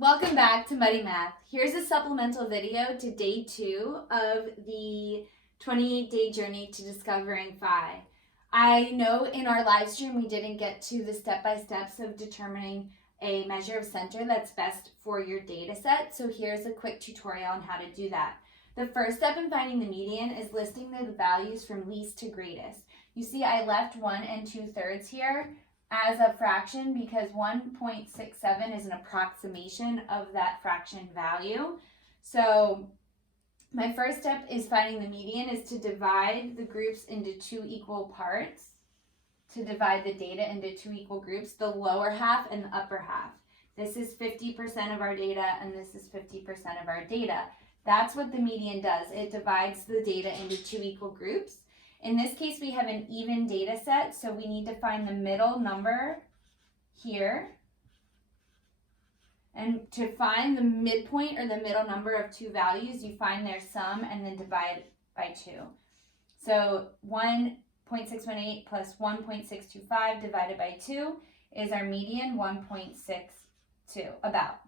Welcome back to Muddy Math. Here's a supplemental video to day 2 of the 28-day journey to discovering phi. I know in our live stream we didn't get to the step-by-steps of determining a measure of center that's best for your data set, so here's a quick tutorial on how to do that. The first step in finding the median is listing the values from least to greatest. You see I left 1 2/3 here as a fraction because 1.67 is an approximation of that fraction value. So my first step is finding the median is to divide the groups into 2 equal parts, to divide the data into 2 equal groups, the lower half and the upper half. This is 50% of our data and this is 50% of our data. That's what the median does. It divides the data into 2 equal groups. In this case, we have an even data set, so we need to find the middle number here. And to find the midpoint or the middle number of 2 values, you find their sum and then divide by 2. So 1.618 plus 1.625 divided by 2 is our median, 1.62, about.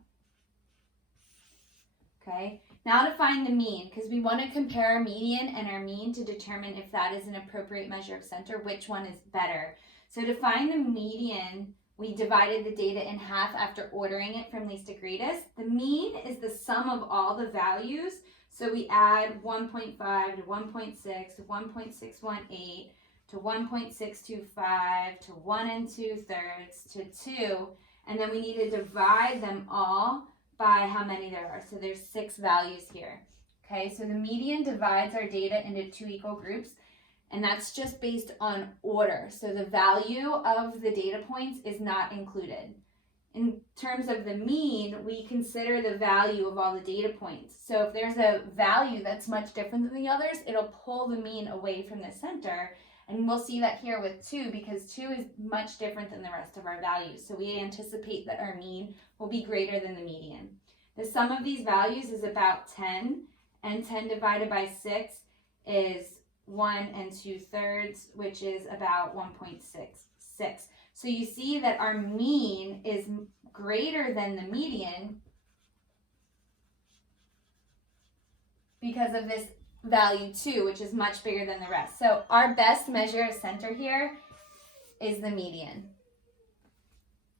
Okay, now to find the mean, because we want to compare our median and our mean to determine if that is an appropriate measure of center, which one is better. So to find the median, we divided the data in half after ordering it from least to greatest. The mean is the sum of all the values. So we add 1.5 to 1.6 to 1.618 to 1.625 to 1 2/3 to 2, and then we need to divide them all by how many there are. So there's 6 values here. Okay, so the median divides our data into 2 equal groups, and that's just based on order. So the value of the data points is not included. In terms of the mean, we consider the value of all the data points. So if there's a value that's much different than the others, it'll pull the mean away from the center. And we'll see that here with 2 because 2 is much different than the rest of our values. So we anticipate that our mean will be greater than the median. The sum of these values is about 10, and 10 divided by 6 is 1 2/3, which is about 1.66. So you see that our mean is greater than the median because of this value 2, which is much bigger than the rest. So our best measure of center here is the median.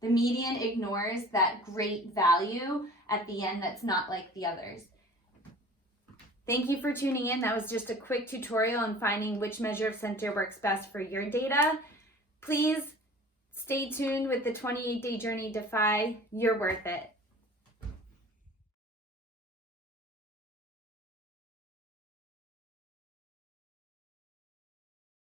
The median ignores that great value at the end that's not like the others. Thank you for tuning in. That was just a quick tutorial on finding which measure of center works best for your data. Please stay tuned with the 28-day journey to phi. You're worth it.